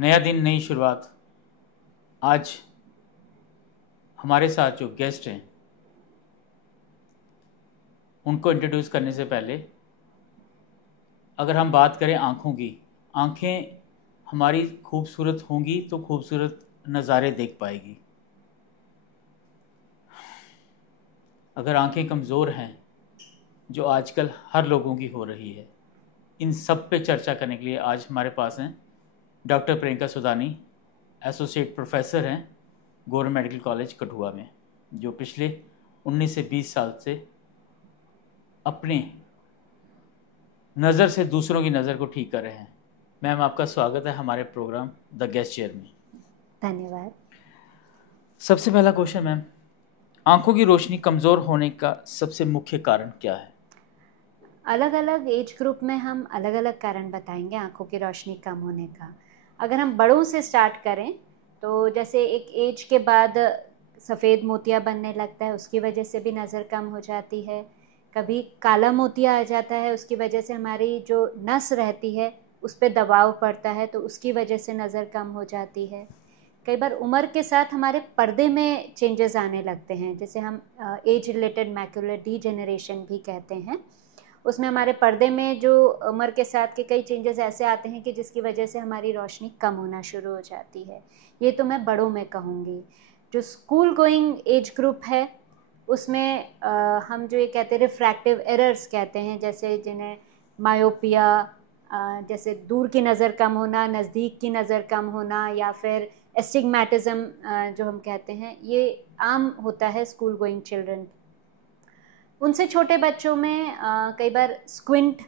नया दिन, नई शुरुआत। आज हमारे साथ जो गेस्ट हैं उनको इंट्रोड्यूस करने से पहले अगर हम बात करें आँखों की, आँखें हमारी खूबसूरत होंगी तो खूबसूरत नज़ारे देख पाएगी। अगर आँखें कमज़ोर हैं, जो आजकल हर लोगों की हो रही है, इन सब पे चर्चा करने के लिए आज हमारे पास हैं doctor Priyanka Sudani, associate professor हैं गवर्नमेंट मेडिकल कॉलेज कठुआ में, जो पिछले 19 से 20 साल से अपने नज़र से दूसरों की नज़र को ठीक कर रहे हैं। मैम, आपका स्वागत है हमारे प्रोग्राम द गेस्ट चेयर में। धन्यवाद। सबसे पहला क्वेश्चन मैम, आंखों की रोशनी कमज़ोर होने का सबसे मुख्य कारण क्या है? अलग अलग एज ग्रुप में हम अलग अलग कारण बताएंगे आंखों की रोशनी कम होने का। अगर हम बड़ों से स्टार्ट करें तो जैसे एक एज के बाद सफ़ेद मोतिया बनने लगता है, उसकी वजह से भी नज़र कम हो जाती है। कभी काला मोतिया आ जाता है, उसकी वजह से हमारी जो नस रहती है उस पर दबाव पड़ता है, तो उसकी वजह से नज़र कम हो जाती है। कई बार उम्र के साथ हमारे पर्दे में चेंजेस आने लगते हैं, जैसे हम एज रिलेटेड मैक्युलर डीजेनरेशन भी कहते हैं। उसमें हमारे पर्दे में जो उम्र के साथ के कई चेंजेस ऐसे आते हैं कि जिसकी वजह से हमारी रोशनी कम होना शुरू हो जाती है। ये तो मैं बड़ों में कहूँगी। जो स्कूल गोइंग एज ग्रुप है उसमें हम जो ये कहते हैं रिफ्रैक्टिव एरर्स कहते हैं, जैसे जिन्हें मायोपिया, जैसे दूर की नज़र कम होना, नज़दीक की नज़र कम होना, या फिर एस्टिग्मेटिज्म जो हम कहते हैं, ये आम होता है स्कूल गोइंग चिल्ड्रन। उनसे छोटे बच्चों में कई बार स्क्विंट,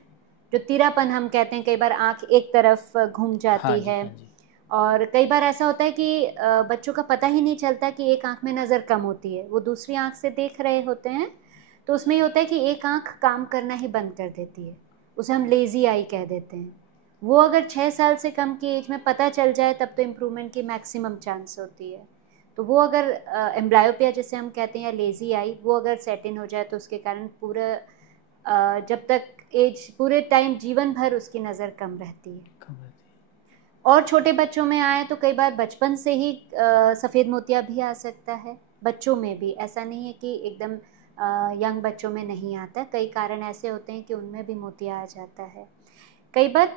जो तिरापन हम कहते हैं, कई बार आँख एक तरफ घूम जाती हाँ जी, है। हाँ जी। और कई बार ऐसा होता है कि बच्चों का पता ही नहीं चलता कि एक आँख में नज़र कम होती है, वो दूसरी आँख से देख रहे होते हैं, तो उसमें ये होता है कि एक आँख काम करना ही बंद कर देती है, उसे हम लेज़ी आई कह देते हैं। वो अगर 6 साल से कम की एज में पता चल जाए तब तो इम्प्रूवमेंट की मैक्सिमम चांस होती है। तो वो अगर एम्ब्लायोपिया जिसे हम कहते हैं, या लेज़ी आई, वो अगर सेट इन हो जाए तो उसके कारण पूरा जब तक एज, पूरे टाइम, जीवन भर उसकी नज़र कम रहती है। और छोटे बच्चों में आए तो कई बार बचपन से ही सफ़ेद मोतिया भी आ सकता है, बच्चों में भी। ऐसा नहीं है कि एकदम यंग बच्चों में नहीं आता, कई कारण ऐसे होते हैं कि उनमें भी मोतिया आ जाता है। कई बार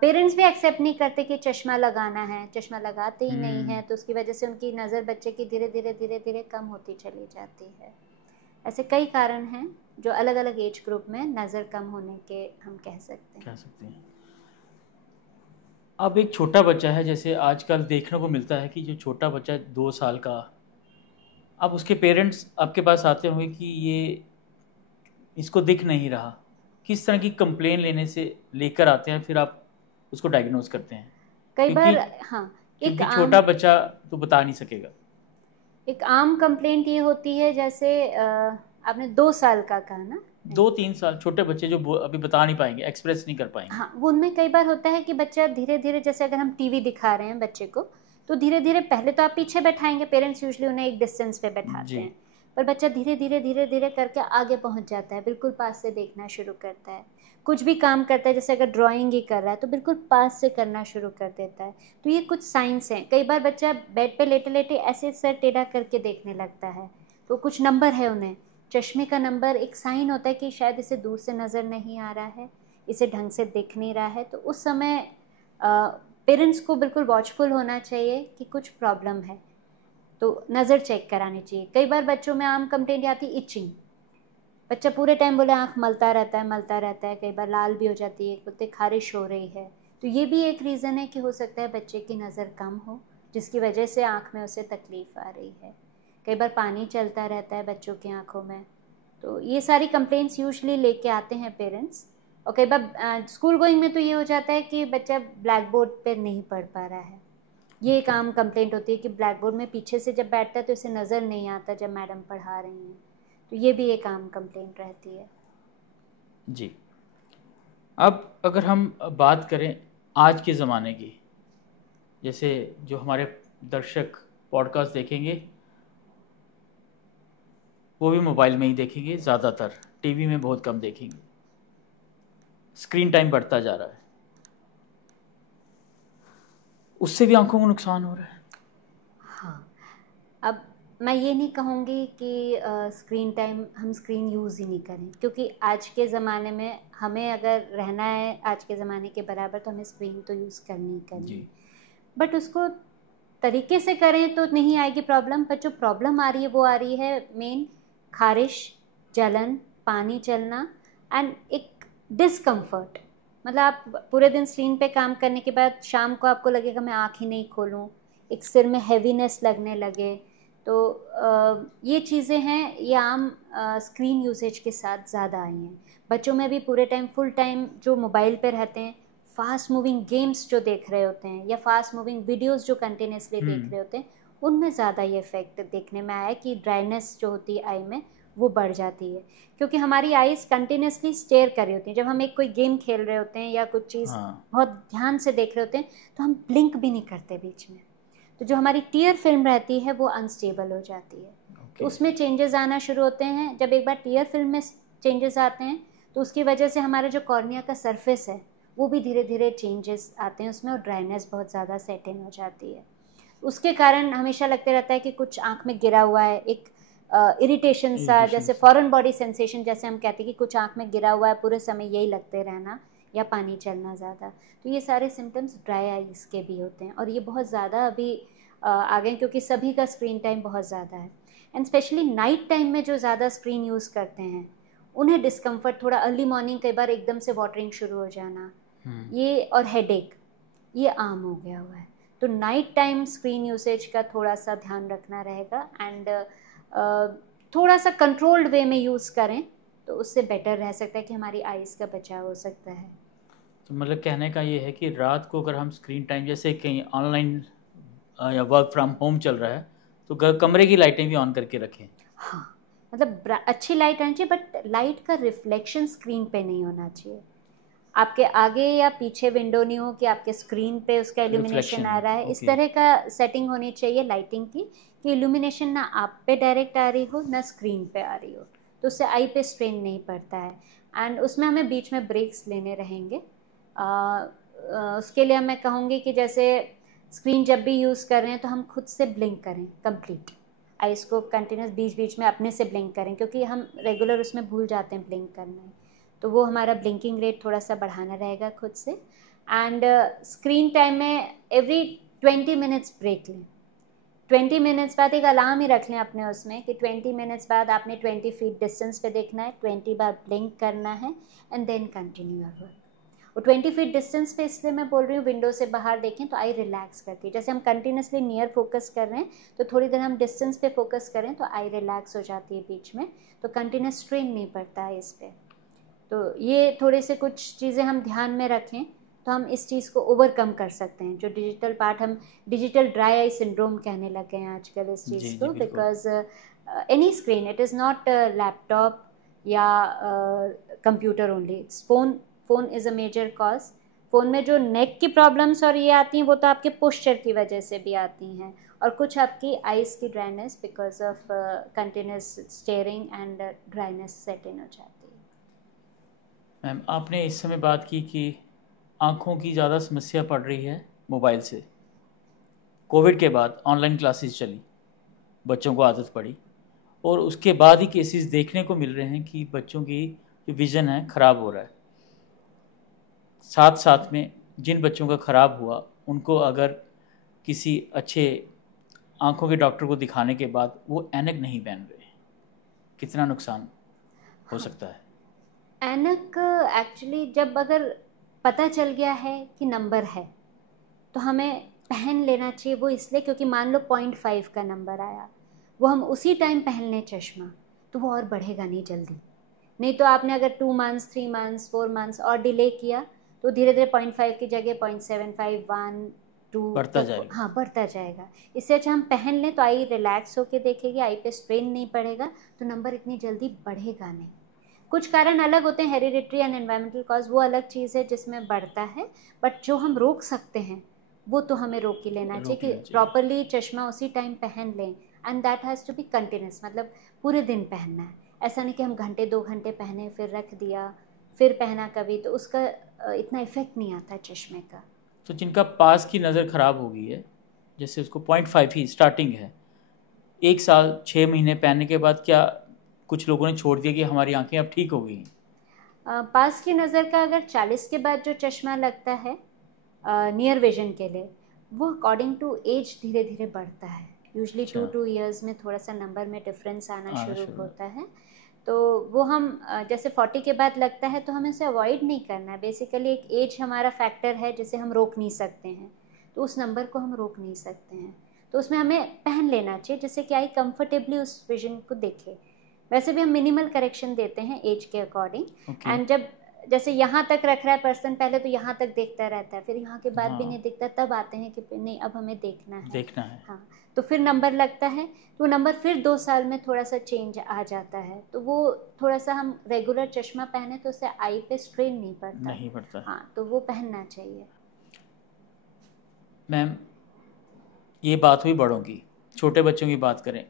पेरेंट्स भी एक्सेप्ट नहीं करते कि चश्मा लगाना है, चश्मा लगाते ही नहीं है, तो उसकी वजह से उनकी नज़र बच्चे की धीरे धीरे कम होती चली जाती है। ऐसे कई कारण हैं जो अलग अलग एज ग्रुप में नज़र कम होने के हम कह सकते हैं। अब एक छोटा बच्चा है, जैसे आजकल देखने को मिलता है कि जो छोटा बच्चा 2 साल का, अब उसके पेरेंट्स आपके पास आते होंगे कि ये इसको दिख नहीं रहा, किस तरह की कंप्लेन लेने से लेकर आते हैं, फिर आप उसको डायग्नोज करते हैं? कई क्योंकि बार हाँ, एक छोटा बच्चा तो बता नहीं सकेगा। एक आम कंप्लेंट ये होती है, जैसे आपने 2 साल का कहा ना? 2-3 साल छोटे बच्चे जो अभी बता नहीं पाएंगे, एक्सप्रेस नहीं कर पाएंगे। हाँ, वो उनमें कई बार होता है कि बच्चा धीरे धीरे, जैसे अगर हम टीवी दिखा रहे हैं बच्चे को, तो धीरे धीरे पहले तो आप पीछे बैठाएंगे, पेरेंट्स यूजुअली उन्हें एक डिस्टेंस पे बैठाते हैं, पर बच्चा धीरे धीरे करके आगे पहुंच जाता है, बिल्कुल पास से देखना शुरू करता है। कुछ भी काम करता है, जैसे अगर ड्राइंग ही कर रहा है तो बिल्कुल पास से करना शुरू कर देता है। तो ये कुछ साइंस हैं। कई बार बच्चा बेड पे लेटे लेटे ऐसे सर टेढ़ा करके देखने लगता है, तो कुछ नंबर है उन्हें, चश्मे का नंबर एक साइन होता है कि शायद इसे दूर से नज़र नहीं आ रहा है, इसे ढंग से दिख नहीं रहा है। तो उस समय पेरेंट्स को बिल्कुल वॉचफुल होना चाहिए कि कुछ प्रॉब्लम है, तो नज़र चेक करानी चाहिए। कई बार बच्चों में आम कंप्लेंट आती है इचिंग, बच्चा पूरे टाइम बोले आँख मलता रहता है, कई बार लाल भी हो जाती है, बोलते खारिश हो रही है। तो ये भी एक रीज़न है कि हो सकता है बच्चे की नज़र कम हो, जिसकी वजह से आँख में उसे तकलीफ़ आ रही है। कई बार पानी चलता रहता है बच्चों की आँखों में। तो ये सारी कंप्लेंट्स यूजुअली लेके आते हैं पेरेंट्स। और कई बार स्कूल गोइंग में तो ये हो जाता है कि बच्चा ब्लैक बोर्ड पर नहीं पढ़ पा रहा है। ये एक आम कंप्लेंट होती है कि ब्लैक बोर्ड में पीछे से जब बैठता है तो इसे नज़र नहीं आता जब मैडम पढ़ा रही हैं। तो ये भी एक आम कंप्लेंट रहती है जी। अब अगर हम बात करें आज के ज़माने की, जैसे जो हमारे दर्शक पॉडकास्ट देखेंगे वो भी मोबाइल में ही देखेंगे, ज़्यादातर टीवी में बहुत कम देखेंगे, स्क्रीन टाइम बढ़ता जा रहा है। उससे भी आंखों को नुकसान हो रहा है। हाँ, अब मैं ये नहीं कहूँगी कि स्क्रीन टाइम हम स्क्रीन यूज़ ही नहीं करें, क्योंकि आज के ज़माने में हमें अगर रहना है आज के ज़माने के बराबर तो हमें स्क्रीन तो यूज़ करनी ही करनी है। बट उसको तरीके से करें तो नहीं आएगी प्रॉब्लम, पर जो प्रॉब्लम आ रही है वो आ रही है मेन खारिश, जलन, पानी चलना एंड एक डिस्कम्फर्ट। मतलब आप पूरे दिन स्क्रीन पे काम करने के बाद शाम को आपको लगेगा मैं आँख ही नहीं खोलूँ, एक सिर में हैवीनेस लगने लगे। तो ये चीज़ें हैं, ये आम स्क्रीन यूसेज के साथ ज़्यादा आई हैं। बच्चों में भी पूरे टाइम फुल टाइम जो मोबाइल पे रहते हैं, फास्ट मूविंग गेम्स जो देख रहे होते हैं या फास्ट मूविंग वीडियोस जो कंटिन्यूसली देख रहे होते हैं, उनमें ज़्यादा ये इफेक्ट देखने में आया कि ड्राइनेस जो होती है आई में वो बढ़ जाती है, क्योंकि हमारी आईज कंटिन्यूसली स्टेयर कर रही होती हैं। जब हम एक कोई गेम खेल रहे होते हैं या कुछ चीज़ बहुत ध्यान से देख रहे होते हैं तो हम ब्लिंक भी नहीं करते बीच में, तो जो हमारी टीयर फिल्म रहती है वो अनस्टेबल हो जाती है। तो उसमें चेंजेस आना शुरू होते हैं। जब एक बार टीयर फिल्म में चेंजेस आते हैं तो उसकी वजह से हमारा जो कॉर्निया का सरफेस है वो भी धीरे धीरे चेंजेस आते हैं उसमें, और ड्राइनेस बहुत ज़्यादा सेट इन हो जाती है। उसके कारण हमेशा लगते रहता है कि कुछ आँख में गिरा हुआ है, एक इरिटेशन सा, जैसे फॉरेन बॉडी सेंसेशन जैसे हम कहते हैं कि कुछ आँख में गिरा हुआ है, पूरे समय यही लगते रहना या पानी चलना ज़्यादा। तो ये सारे सिम्टम्स ड्राई आइज़ के भी होते हैं, और ये बहुत ज़्यादा अभी आ गए क्योंकि सभी का स्क्रीन टाइम बहुत ज़्यादा है। एंड स्पेशली नाइट टाइम में जो ज़्यादा स्क्रीन यूज़ करते हैं उन्हें डिस्कम्फर्ट, थोड़ा अर्ली मॉर्निंग कई बार एकदम से वाटरिंग शुरू हो जाना, ये और हेडेक, ये आम हो गया हुआ है। तो नाइट टाइम स्क्रीन यूसेज का थोड़ा सा ध्यान रखना रहेगा, एंड थोड़ा सा कंट्रोल्ड वे में यूज़ करें तो उससे बेटर रह सकता है कि हमारी आइज़ का बचाव हो सकता है। तो मतलब कहने का ये है कि रात को अगर हम स्क्रीन टाइम, जैसे कहीं ऑनलाइन या वर्क फ्रॉम होम चल रहा है, तो कमरे की लाइटें भी ऑन करके रखें। हाँ, मतलब अच्छी लाइट आनी चाहिए, बट लाइट का रिफ्लेक्शन स्क्रीन पे नहीं होना चाहिए। आपके आगे या पीछे विंडो नहीं हो कि आपके स्क्रीन पे उसका इल्यूमिनेशन आ रहा है, इस तरह का सेटिंग होनी चाहिए लाइटिंग की कि इल्यूमिनेशन ना आप पे डायरेक्ट आ रही हो ना स्क्रीन पे आ रही हो, तो उससे आई पे स्ट्रेन नहीं पड़ता है। एंड उसमें हमें बीच में ब्रेक्स लेने रहेंगे। उसके लिए मैं कहूँगी कि जैसे स्क्रीन जब भी यूज़ कर रहे हैं तो हम खुद से ब्लिंक करें कंप्लीट, आइज़ को कंटिन्यूस बीच बीच में अपने से ब्लिंक करें, क्योंकि हम रेगुलर उसमें भूल जाते हैं ब्लिंक करना, तो वो हमारा ब्लिंकिंग रेट थोड़ा सा बढ़ाना रहेगा खुद से। एंड स्क्रीन टाइम में एवरी 20 मिनट्स ब्रेक लें। 20 मिनट्स बाद एक अलार्म ही रख लें अपने उसमें कि 20 मिनट्स बाद आपने 20 फीट डिस्टेंस पे देखना है, 20 बार ब्लिंक करना है and then continue your work. और 20 फीट डिस्टेंस पे इसलिए मैं बोल रही हूँ, विंडो से बाहर देखें तो आई रिलैक्स करती है। जैसे हम कंटिन्यूसली नियर फोकस कर रहे हैं तो थोड़ी देर हम डिस्टेंस पे फोकस करें तो आई रिलैक्स हो जाती है बीच में, तो कंटिन्यूस स्ट्रेन नहीं पड़ता है इस पर। तो ये थोड़े से कुछ चीज़ें हम ध्यान में रखें तो हम इस चीज़ को ओवरकम कर सकते हैं। जो डिजिटल पार्ट, हम डिजिटल ड्राई आई सिंड्रोम कहने लगे हैं आजकल इस चीज़ को, because any screen, it is not laptop या computer only, it's phone is a major cause. Phone में जो नेक की प्रॉब्लम्स और ये आती हैं वो तो आपके पोस्चर की वजह से भी आती हैं, और कुछ आपकी आइज़ की dryness because of continuous staring and dryness set in हो जाती है। मैम, आपने इस समय बात की कि आँखों की ज़्यादा समस्या पड़ रही है मोबाइल से। कोविड के बाद ऑनलाइन क्लासेस चली, बच्चों को आदत पड़ी, और उसके बाद ही केसेस देखने को मिल रहे हैं कि बच्चों की जो विज़न है ख़राब हो रहा है। साथ साथ में जिन बच्चों का ख़राब हुआ उनको अगर किसी अच्छे आँखों के डॉक्टर को दिखाने के बाद वो ऐनक नहीं पहन रहे, कितना नुकसान हो सकता है। ऐनक एक्चुअली जब अगर पता चल गया है कि नंबर है तो हमें पहन लेना चाहिए। वो इसलिए क्योंकि मान लो 0.5 का नंबर आया, वो हम उसी टाइम पहन लें चश्मा तो वो और बढ़ेगा नहीं जल्दी। नहीं तो आपने अगर 2 मंथ्स 3 मंथ्स 4 मंथ्स और डिले किया तो धीरे धीरे 0.5 की जगह 0.75 1 2 बढ़ता जाएगा। हाँ, बढ़ता जाएगा। इससे अच्छा हम पहन लें तो आई रिलैक्स होके देखेगी, आई पे स्ट्रेन नहीं पड़ेगा, तो नंबर इतनी जल्दी बढ़ेगा नहीं। कुछ कारण अलग होते हैं, हेरिडिटरी एंड एनवायरमेंटल कॉज, वो अलग चीज़ है जिसमें बढ़ता है, बट जो हम रोक सकते हैं वो तो हमें रोक ही लेना चाहिए कि प्रॉपरली चश्मा उसी टाइम पहन लें, and that has to be continuous, मतलब पूरे दिन पहनना है। ऐसा नहीं कि हम घंटे 2 घंटे पहने फिर रख दिया फिर पहना कभी, तो उसका इतना इफेक्ट नहीं आता है चश्मे का। तो जिनका पास की नज़र ख़राब हो गई है, जैसे उसको 0.5 ही स्टार्टिंग है, 1 साल 6 महीने पहनने के बाद क्या कुछ लोगों ने छोड़ दिया कि हमारी आंखें अब ठीक हो गई? पास की नज़र का अगर 40 के बाद जो चश्मा लगता है नियर विजन के लिए, वो अकॉर्डिंग टू एज धीरे धीरे बढ़ता है। यूजली अच्छा। 2 ईयर्स में थोड़ा सा नंबर में डिफरेंस आना शुरू शुरू होता है। तो वो हम जैसे 40 के बाद लगता है तो हमें उसे अवॉइड नहीं करना है। बेसिकली एक एज हमारा फैक्टर है जिसे हम रोक नहीं सकते हैं, तो उस नंबर को हम रोक नहीं सकते हैं, तो उसमें हमें पहन लेना चाहिए जिससे कि आई कंफर्टेबली उस विजन को देखे। वैसे भी हम मिनिमल करेक्शन देते हैं एज के अकॉर्डिंग। ओके। एंड जब जैसे यहाँ तक रख रहा है पर्सन, पहले तो यहाँ तक देखता रहता है, फिर यहाँ के बाद भी हाँ, नहीं दिखता, तब आते हैं कि नहीं अब हमें देखना है। देखना है। हाँ, तो फिर नंबर लगता है, तो नंबर फिर 2 साल में थोड़ा सा चेंज आ जाता है। तो वो थोड़ा सा हम रेगुलर चश्मा पहने तो उससे आई पे स्ट्रेन नहीं पड़ता। नहीं पड़ता है। हाँ, तो वो पहनना चाहिए। मैम, ये बात हुई बड़ों की। छोटे बच्चों की बात करें,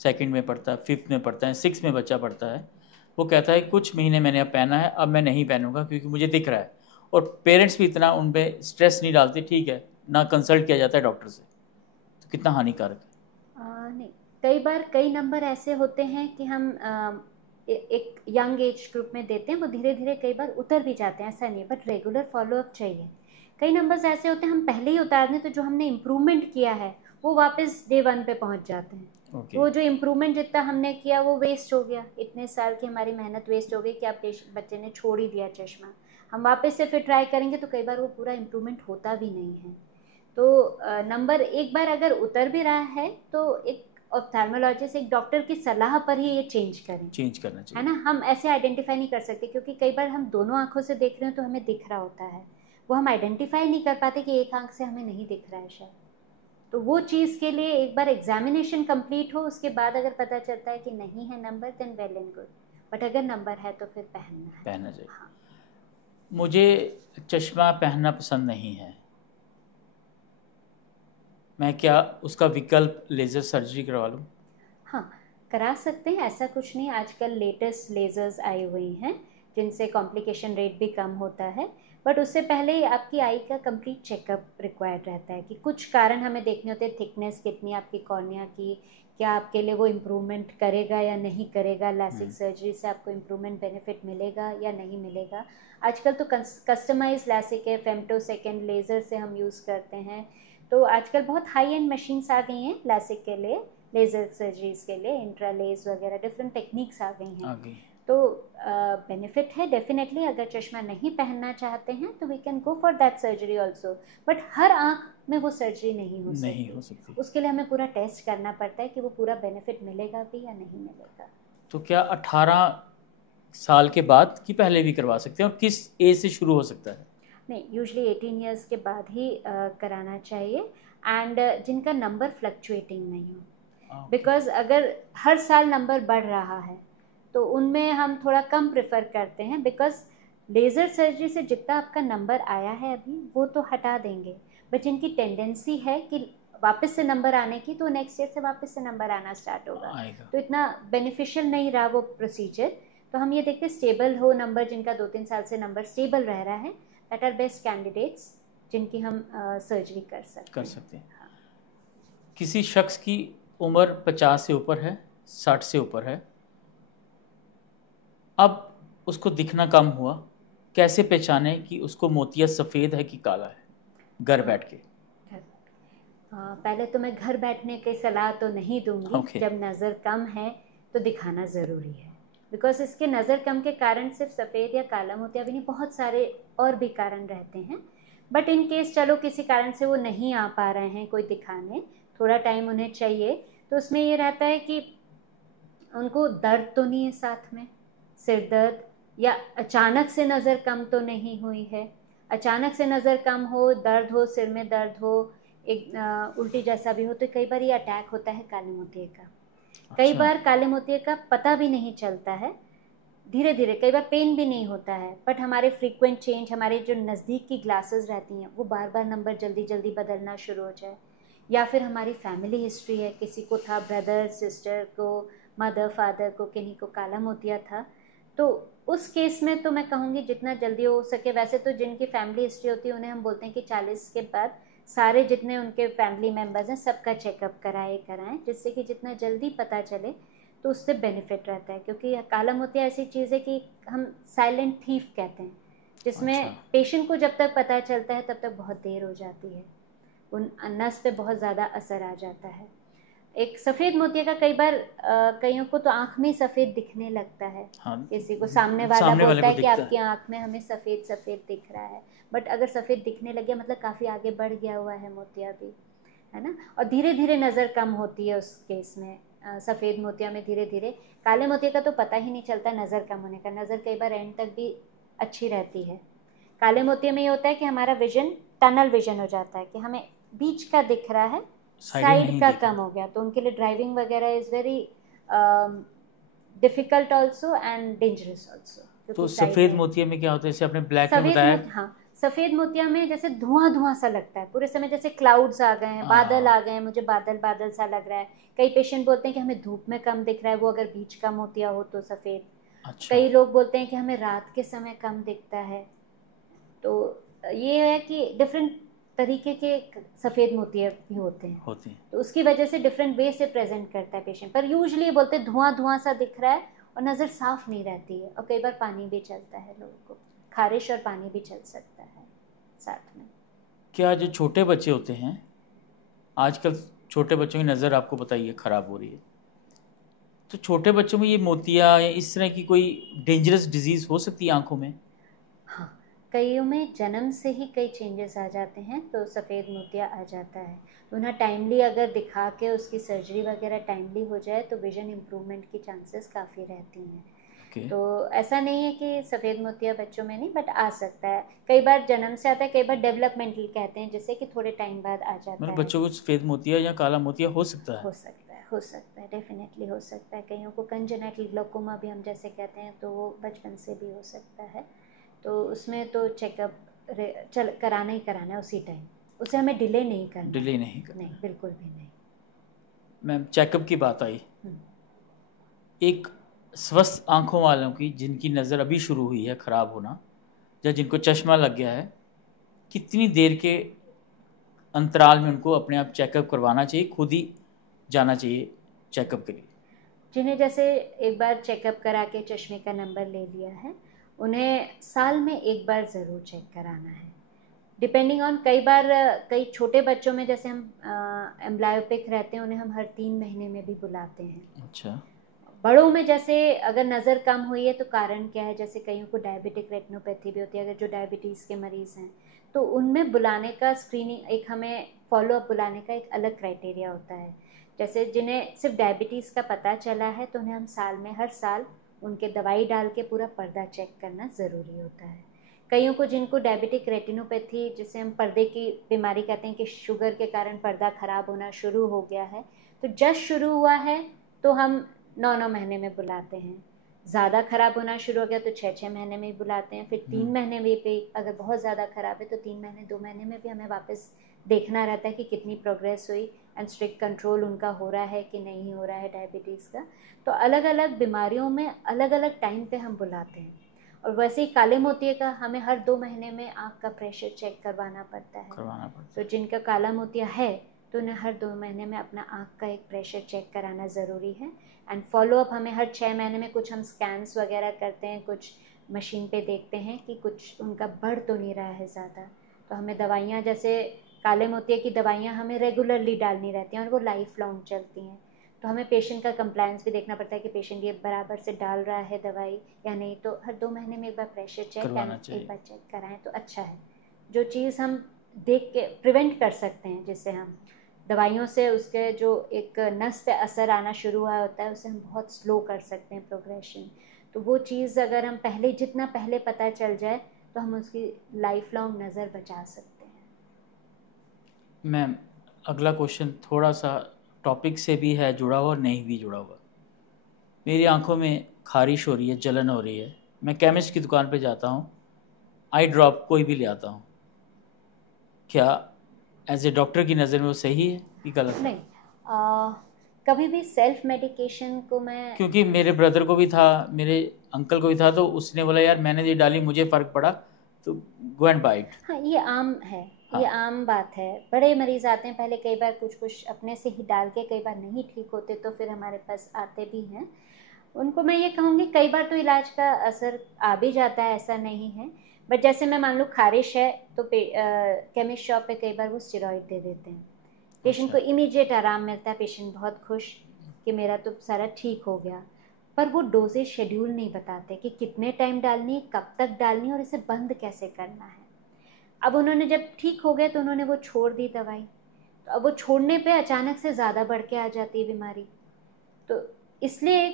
2nd में पढ़ता है, 5th में पढ़ता है, 6th में बच्चा पढ़ता है, वो कहता है कुछ महीने मैंने अब पहना है, अब मैं नहीं पहनूंगा क्योंकि मुझे दिख रहा है। और पेरेंट्स भी इतना उन पर स्ट्रेस नहीं डालते, ठीक है ना, कंसल्ट किया जाता है डॉक्टर से। तो कितना हानिकारक है? नहीं, कई बार कई नंबर ऐसे होते हैं कि हम एक यंग एज ग्रुप में देते हैं, वो धीरे धीरे कई बार उतर भी जाते हैं, ऐसा नहीं, बट रेगुलर फॉलोअप चाहिए। कई नंबर्स ऐसे होते हैं हम पहले ही उतार दें तो जो हमने इम्प्रूवमेंट किया है वो वापस डे 1 पे पहुंच जाते हैं। ओके। वो जो इम्प्रूवमेंट जितना हमने किया वो वेस्ट हो गया, इतने साल की हमारी मेहनत वेस्ट हो गई कि आप बच्चे ने छोड़ ही दिया चश्मा। हम वापस से फिर ट्राई करेंगे तो कई बार वो पूरा इम्प्रूवमेंट होता भी नहीं है। तो नंबर एक बार अगर उतर भी रहा है तो एक ऑप्थेल्मोलॉजिस्ट, एक डॉक्टर की सलाह पर ही ये चेंज करना चाहिए, है ना। हम ऐसे आइडेंटिफाई नहीं कर सकते क्योंकि कई बार हम दोनों आंखों से देख रहे हो तो हमें दिख रहा होता है, वो हम आइडेंटिफाई नहीं कर पाते कि एक आंख से हमें नहीं दिख रहा है शायद। तो वो चीज़ के लिए एक बार एग्जामिनेशन कंप्लीट हो, उसके बाद अगर पता चलता है कि नहीं है number, then well and good, but अगर नंबर है तो फिर पहनना चाहिए। हाँ। मुझे चश्मा पहनना पसंद नहीं है, मैं क्या उसका विकल्प लेज़र सर्जरी करवा लूँ? हाँ, करा सकते हैं, ऐसा कुछ नहीं। आजकल लेटेस्ट लेज़र्स आई हुई हैं जिनसे कॉम्प्लिकेशन रेट भी कम होता है, बट उससे पहले आपकी आई का कंप्लीट चेकअप रिक्वायर्ड रहता है कि कुछ कारण हमें देखने होते हैं, थिकनेस कितनी आपकी कॉर्निया की, क्या आपके लिए वो इम्प्रूवमेंट करेगा या नहीं करेगा, लैसिक सर्जरी से आपको इम्प्रूवमेंट बेनिफिट मिलेगा या नहीं मिलेगा। आजकल तो कस्टमाइज लैसिक है, फेम्टोसेकंड लेज़र से हम यूज़ करते हैं। तो आजकल बहुत हाई एंड मशीन्स आ गई हैं लैसिक के लिए, लेज़र सर्जरीज के लिए, इंट्रालेज वगैरह डिफरेंट टेक्निक्स आ गई हैं। तो बेनिफिट है डेफिनेटली। अगर चश्मा नहीं पहनना चाहते हैं तो we can go for that surgery also, but हर आँख में वो सर्जरी नहीं हो सकती। उसके लिए हमें पूरा टेस्ट करना पड़ता है कि वो पूरा बेनिफिट मिलेगा भी या नहीं मिलेगा। तो क्या 18 साल के बाद कि पहले भी करवा सकते हैं, और किस एज से शुरू हो सकता है? नहीं, यूजली 18 ईयर्स के बाद ही कराना चाहिए, एंड जिनका नंबर फ्लक्चुएटिंग नहीं हो। बिकॉज अगर हर साल नंबर बढ़ रहा है तो उनमें हम थोड़ा कम प्रेफर करते हैं, बिकॉज लेज़र सर्जरी से जितना आपका नंबर आया है अभी वो तो हटा देंगे, बट जिनकी टेंडेंसी है कि वापस से नंबर आने की, तो नेक्स्ट ईयर से वापस से नंबर आना स्टार्ट होगा, तो इतना बेनिफिशियल नहीं रहा वो प्रोसीजर। तो हम ये देखते स्टेबल हो नंबर, जिनका 2-3 साल से नंबर स्टेबल रह रहा है, दैट आर बेस्ट कैंडिडेट्स जिनकी हम सर्जरी कर सकते हैं। हाँ। किसी शख्स की उम्र 50 से ऊपर है, 60 से ऊपर है, अब उसको दिखना कम हुआ, कैसे पहचाने कि उसको मोतिया सफ़ेद है कि काला है घर बैठ के? पहले तो मैं घर बैठने की सलाह तो नहीं दूंगी। जब नज़र कम है तो दिखाना ज़रूरी है, बिकॉज इसके नज़र कम के कारण सिर्फ सफ़ेद या काला मोतिया भी नहीं, बहुत सारे और भी कारण रहते हैं। बट इन केस चलो किसी कारण से वो नहीं आ पा रहे हैं कोई दिखाने, थोड़ा टाइम उन्हें चाहिए, तो उसमें ये रहता है कि उनको दर्द तो नहीं है साथ में, सिर दर्द, या अचानक से नज़र कम तो नहीं हुई है। अचानक से नज़र कम हो, दर्द हो, सिर में दर्द हो, एक उल्टी जैसा भी हो, तो कई बार ये अटैक होता है काले मोतिये का। कई बार काले मोतिये का पता भी नहीं चलता है, धीरे धीरे, कई बार पेन भी नहीं होता है, बट हमारे फ्रीक्वेंट चेंज, हमारे जो नज़दीक की ग्लासेस रहती हैं वो बार बार नंबर जल्दी जल्दी बदलना शुरू हो जाए, या फिर हमारी फैमिली हिस्ट्री है, किसी को था, ब्रदर सिस्टर को, मदर फादर को, किन्हीं को काला मोतिया था, तो उस केस में तो मैं कहूँगी जितना जल्दी हो सके, वैसे तो जिनकी फैमिली हिस्ट्री होती है उन्हें हम बोलते हैं कि 40 के बाद सारे जितने उनके फैमिली मेम्बर्स हैं सबका चेकअप कराएं, जिससे कि जितना जल्दी पता चले तो उससे बेनिफिट रहता है। क्योंकि काला मोतिया ऐसी चीज़ है कि हम साइलेंट थीफ कहते हैं, जिसमें अच्छा। पेशेंट को जब तक पता चलता है तब तक बहुत देर हो जाती है, उन नस पे बहुत ज़्यादा असर आ जाता है। एक सफ़ेद मोतिया का कई बार कईयों को तो आँख में सफ़ेद दिखने लगता है। हाँ, किसी को सामने वाला सामने वाले बोलता को है कि दिखता आपकी आँख में हमें सफ़ेद सफ़ेद दिख रहा है, बट अगर सफ़ेद दिखने लगे मतलब काफ़ी आगे बढ़ गया हुआ है मोतिया भी, है ना। और धीरे धीरे नज़र कम होती है उस केस में। सफ़ेद मोतिया में धीरे धीरे, काले मोतिया का तो पता ही नहीं चलता नज़र कम होने का, नज़र कई बार एंड तक भी अच्छी रहती है। काले मोतिया में ये होता है कि हमारा विजन टनल विजन हो जाता है, कि हमें बीच का दिख रहा है, साइड का कम हो गया, तो उनके लिए ड्राइविंग वगैरह is very difficult also and dangerous also. तो सफ़ेद मोतिया में क्या होता है, जैसे आपने ब्लैक में बताया? हाँ, सफ़ेद मोतिया में जैसे धुआं धुआं सा लगता है पूरे समय, जैसे क्लाउड्स आ गए हैं, बादल आ गए हैं, मुझे बादल बादल सा लग रहा है। कई पेशेंट बोलते हैं कि हमें धूप में कम दिख रहा है, वो अगर बीच का मोतिया हो तो सफ़ेद। अच्छा। कई लोग बोलते हैं कि हमें रात के समय कम दिखता है। तो ये है कि डिफरेंट तरीके के सफ़ेद मोतिया भी होते हैं, तो उसकी वजह से डिफरेंट वे से प्रेजेंट करता है पेशेंट। पर यूजुअली बोलते हैं धुआं धुआं सा दिख रहा है और नज़र साफ नहीं रहती है, और कई बार पानी भी चलता है, लोगों को खारिश और पानी भी चल सकता है साथ में। क्या जो छोटे बच्चे होते हैं, आजकल छोटे बच्चों की नज़र आपको बताइए ख़राब हो रही है, तो छोटे बच्चों में ये मोतिया या इस तरह की कोई डेंजरस डिजीज़ हो सकती है आंखों में? हाँ, कईयों में जन्म से ही कई चेंजेस आ जाते हैं, तो सफ़ेद मोतिया आ जाता है। उन्हें टाइमली अगर दिखा के उसकी सर्जरी वगैरह टाइमली हो जाए तो विजन इम्प्रूवमेंट की चांसेस काफ़ी रहती हैं। Okay. तो ऐसा नहीं है कि सफ़ेद मोतिया बच्चों में नहीं, बट आ सकता है। कई बार जन्म से आता है, कई बार डेवलपमेंटल कहते हैं, जिससे कि थोड़े टाइम बाद आ जाता मतलब है। बच्चों को सफ़ेद मोतिया या काला मोतिया हो सकता है? हो सकता है, डेफिनेटली हो सकता है। कईयों को कंजेनिटल ग्लोकोमा भी हम जैसे कहते हैं, तो वो बचपन से भी हो सकता है। तो उसमें तो चेकअप कराना ही कराना है उसी टाइम, उसे हमें डिले नहीं करना। नहीं, बिल्कुल भी नहीं। मैम, चेकअप की बात आई, एक स्वस्थ आंखों वालों की जिनकी नज़र अभी शुरू हुई है ख़राब होना, या जिनको चश्मा लग गया है, कितनी देर के अंतराल में उनको अपने आप चेकअप करवाना चाहिए, खुद ही जाना चाहिए चेकअप के लिए? जिन्हें जैसे एक बार चेकअप करा के चश्मे का नंबर ले लिया है, उन्हें साल में एक बार ज़रूर चेक कराना है, डिपेंडिंग ऑन। कई बार कई छोटे बच्चों में जैसे हम एम्ब्लायोपिक रहते हैं, उन्हें हम हर 3 महीने में भी बुलाते हैं। अच्छा। बड़ों में जैसे अगर नज़र कम हुई है तो कारण क्या है, जैसे कईयों को डायबिटिक रेटिनोपैथी भी होती है, अगर जो डायबिटीज़ के मरीज़ हैं तो उनमें बुलाने का स्क्रीनिंग, एक हमें फॉलोअप बुलाने का एक अलग क्राइटेरिया होता है। जैसे जिन्हें सिर्फ डायबिटीज़ का पता चला है तो उन्हें हम साल में हर साल उनके दवाई डाल के पूरा पर्दा चेक करना ज़रूरी होता है। कईयों को जिनको डायबिटिक रेटिनोपैथी, जिसे हम पर्दे की बीमारी कहते हैं, कि शुगर के कारण पर्दा ख़राब होना शुरू हो गया है, तो जस्ट शुरू हुआ है तो हम 9 महीने में बुलाते हैं। ज़्यादा ख़राब होना शुरू हो गया तो 6 महीने में ही बुलाते हैं। फिर 3 महीने में भी, अगर बहुत ज़्यादा ख़राब है तो 3 महीने 2 महीने में भी हमें वापस देखना रहता है कि कितनी प्रोग्रेस हुई एंड स्ट्रिक्ट कंट्रोल उनका हो रहा है कि नहीं हो रहा है डायबिटीज़ का। तो अलग अलग बीमारियों में अलग अलग टाइम पे हम बुलाते हैं। और वैसे ही काले मोतिये का हमें हर 2 महीने में आँख का प्रेशर चेक करवाना पड़ता है। तो जिनका काला मोतिया है तो उन्हें हर 2 महीने में अपना आँख का एक प्रेशर चेक कराना ज़रूरी है। एंड फॉलोअप हमें हर 6 महीने में, कुछ हम स्कैन्स वगैरह करते हैं, कुछ मशीन पे देखते हैं कि कुछ उनका बढ़ तो नहीं रहा है ज़्यादा। तो हमें दवाइयाँ, जैसे काले मोतिये की दवाइयाँ हमें रेगुलरली डालनी रहती हैं और वो लाइफ लॉन्ग चलती हैं। तो हमें पेशेंट का कंप्लायंस भी देखना पड़ता है कि पेशेंट ये बराबर से डाल रहा है दवाई या नहीं। तो हर 2 महीने में एक बार प्रेशर चेक एक बार चेक कराएं तो अच्छा है। जो चीज़ हम देख के प्रिवेंट कर सकते हैं, जिससे हम दवाइयों से उसके जो एक नस पे असर आना शुरू हुआ होता है उसे हम बहुत स्लो कर सकते हैं प्रोग्रेशन। तो वो चीज़ अगर हम जितना पहले पता चल जाए तो हम उसकी लाइफ लॉन्ग नज़र बचा सकते हैं। मैम, अगला क्वेश्चन थोड़ा सा टॉपिक से भी है जुड़ा हुआ और नहीं भी जुड़ा हुआ। मेरी आंखों में खारिश हो रही है, जलन हो रही है, मैं केमिस्ट की दुकान पे जाता हूँ, आई ड्रॉप कोई भी ले आता हूँ, क्या एज ए डॉक्टर की नज़र में वो सही है कि गलत है? नहीं, कभी भी सेल्फ मेडिकेशन को मैं, क्योंकि मेरे ब्रदर को भी था, मेरे अंकल को भी था, तो उसने बोला यार मैंने ये डाली, मुझे फ़र्क पड़ा, तो गो एंड बाय इट। हाँ ये आम है, हाँ। ये आम बात है। बड़े मरीज आते हैं पहले, कई बार कुछ अपने से ही डाल के, कई बार नहीं ठीक होते तो फिर हमारे पास आते भी हैं। उनको मैं ये कहूँगी कई बार तो इलाज का असर आ भी जाता है, ऐसा नहीं है। बट जैसे मैं मान लूँ खारिश है तो केमिस्ट शॉप पे कई बार वो स्टेरॉइड दे देते हैं, पेशेंट को इमीडिएट आराम मिलता है, पेशेंट बहुत खुश कि मेरा तो सारा ठीक हो गया। पर वो डोजेज शेड्यूल नहीं बताते कि कितने टाइम डालनी है, कब तक डालनी है और इसे बंद कैसे करना है। अब उन्होंने जब ठीक हो गए तो उन्होंने वो छोड़ दी दवाई, तो अब वो छोड़ने पे अचानक से ज़्यादा बढ़ के आ जाती है बीमारी। तो इसलिए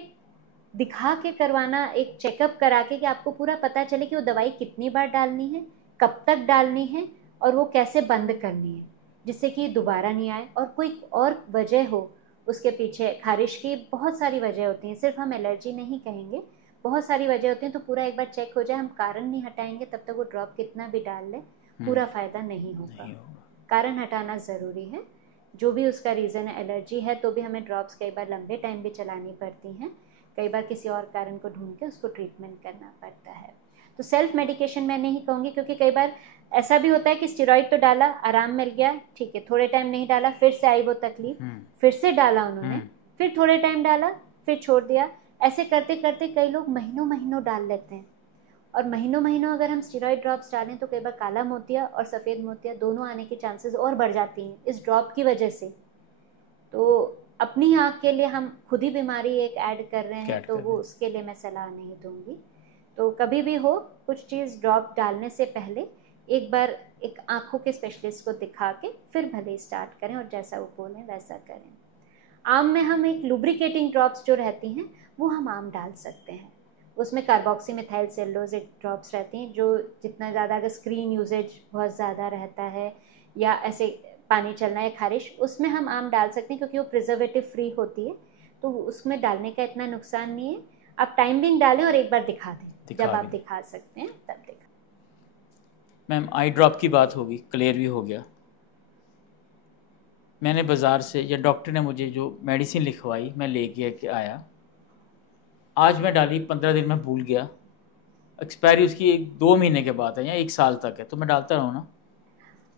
दिखा के करवाना, एक चेकअप करा के, कि आपको पूरा पता चले कि वो दवाई कितनी बार डालनी है, कब तक डालनी है और वो कैसे बंद करनी है, जिससे कि दोबारा नहीं आए। और कोई और वजह हो उसके पीछे, खारिश की बहुत सारी वजह होती हैं, सिर्फ हम एलर्जी नहीं कहेंगे, बहुत सारी वजह होती हैं। तो पूरा एक बार चेक हो जाए, हम कारण नहीं हटाएंगे तब तक वो ड्रॉप कितना भी डाल ले पूरा फ़ायदा नहीं होगा। कारण हटाना ज़रूरी है। जो भी उसका रीज़न है, एलर्जी है तो भी हमें ड्रॉप्स कई बार लंबे टाइम भी चलानी पड़ती हैं, कई बार किसी और कारण को ढूंढ के उसको ट्रीटमेंट करना पड़ता है। तो सेल्फ मेडिकेशन मैं नहीं कहूँगी, क्योंकि कई बार ऐसा भी होता है कि स्टेरॉइड तो डाला, आराम मिल गया, ठीक है, थोड़े टाइम नहीं डाला, फिर से आई वो तकलीफ, फिर से डाला उन्होंने, फिर थोड़े टाइम डाला, फिर छोड़ दिया। ऐसे करते करते कई लोग महीनों महीनों डाल लेते हैं। और महीनों महीनों अगर हम स्टेरॉइड ड्रॉप्स डालें तो कई बार काला मोतिया और सफ़ेद मोतिया दोनों आने की चांसेस और बढ़ जाती हैं इस ड्रॉप की वजह से। तो अपनी आँख के लिए हम खुद ही बीमारी एक ऐड कर रहे हैं, तो वो उसके लिए मैं सलाह नहीं दूंगी। तो कभी भी हो, कुछ चीज़ ड्रॉप डालने से पहले एक बार एक आँखों के स्पेशलिस्ट को दिखा के फिर भले स्टार्ट करें, और जैसा वो बोलें वैसा करें। आम में हम एक लुब्रिकेटिंग ड्रॉप्स जो रहती हैं वो हम आम डाल सकते हैं, उसमें कार्बोक्सी मिथाइल सेलुलोज एक ड्रॉप्स रहती हैं, जो जितना ज़्यादा अगर स्क्रीन यूजेज बहुत ज़्यादा रहता है या ऐसे पानी चलना है, खारिश, उसमें हम आम डाल सकते हैं, क्योंकि वो प्रिजर्वेटिव फ्री होती है, तो उसमें डालने का इतना नुकसान नहीं है। आप टाइमिंग डालें और एक बार दिखा दें, जब आप दिखा सकते हैं तब दिखा। मैम आई ड्रॉप की बात होगी, क्लियर भी हो गया। मैंने बाज़ार से या डॉक्टर ने मुझे जो मेडिसिन लिखवाई मैं लेके आया, आज मैं डाली, 15 दिन में भूल गया, एक्सपायरी उसकी 1-2 महीने के बाद है या 1 साल तक है, तो मैं डालता रहूँ ना?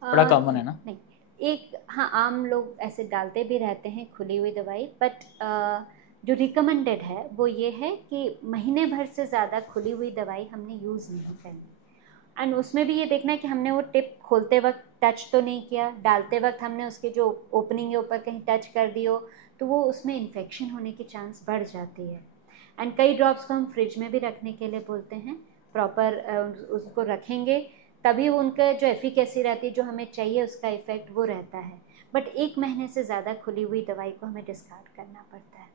बड़ा कॉमन है ना? नहीं, एक हाँ, आम लोग ऐसे डालते भी रहते हैं खुली हुई दवाई, बट जो रिकमेंडेड है वो ये है कि महीने भर से ज़्यादा खुली हुई दवाई हमने यूज़ नहीं करनी। एंड उसमें भी ये देखना है कि हमने वो टिप खोलते वक्त टच तो नहीं किया, डालते वक्त हमने उसके जो ओपनिंग है ऊपर कहीं टच कर दी हो तो वो उसमें इन्फेक्शन होने की चांस बढ़ जाती है। एंड कई ड्रॉप्स को हम फ्रिज में भी रखने के लिए बोलते हैं, प्रॉपर उसको रखेंगे तभी उनका जो एफिकेसी रहती है, जो हमें चाहिए उसका इफेक्ट वो रहता है। बट 1 महीने से ज़्यादा खुली हुई दवाई को हमें डिस्कार्ड करना पड़ता है,